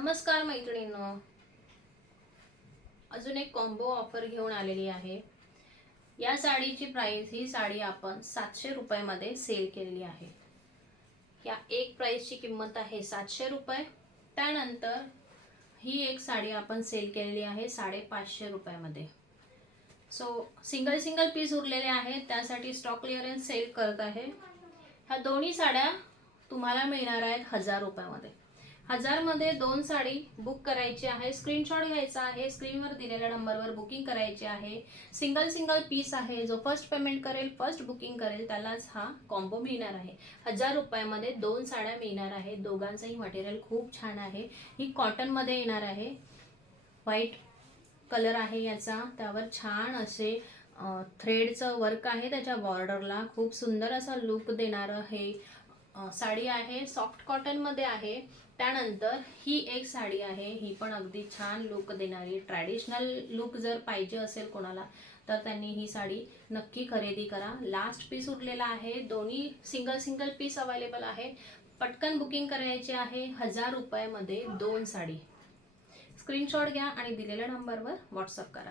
नमस्कार मैत्रिणींनो, अजून एक कॉम्बो ऑफर घेऊन आलेली आहे। या साडीची प्राइस ही साडी आपण 700 रुपयामध्ये सेल केलेली आहे। या एक प्राइसची किंमत आहे 700 रुपये। त्यानंतर ही एक साडी आपण सेल केलेली आहे 550 रुपयामध्ये। सो सिंगल पीस उरलेले आहेत, त्यासाठी स्टॉक क्लिअरन्स सेल करत आहे। ह्या दोन्ही साड्या तुम्हाला मिळणार आहेत 1000 रुपयामध्ये। 1000 मध्ये दोन साडी बुक करायची आहे। स्क्रीनशॉट घ्यायचा आहे, स्क्रीनवर दिलेल्या नंबरवर बुकिंग करायची आहे। सिंगल पीस आहे। जो फर्स्ट पेमेंट करेल, फर्स्ट बुकिंग करेल त्यालाच हा कॉम्बो मिळणार आहे। 1000 रुपयामध्ये दोन साड्या मिळणार आहे। दोघांचंही मटेरियल खूप छान आहे। ही कॉटन मध्ये येणार आहे। व्हाईट कलर आहे याचा, त्यावर छान असे थ्रेडचं वर्क आहे। त्याच्या बॉर्डरला खूप सुंदर असा लुक देणारं हे साडी आहे। सॉफ्ट कॉटन मध्ये आहे। त्यानंतर ही एक साडी आहे, ही पण अगदी छान लुक देणारी, ट्रॅडिशनल लुक जर पाहिजे असेल कोणाला तर त्यांनी ही साडी नक्की खरेदी करा। लास्ट पीस उरलेला आहे। दोन्ही सिंगल पीस अवेलेबल आहे। पटकन बुकिंग करायची आहे। 1000 रुपयामध्ये दोन साडी। स्क्रीनशॉट घ्या आणि दिलेल्या नंबरवर व्हॉट्सअप करा।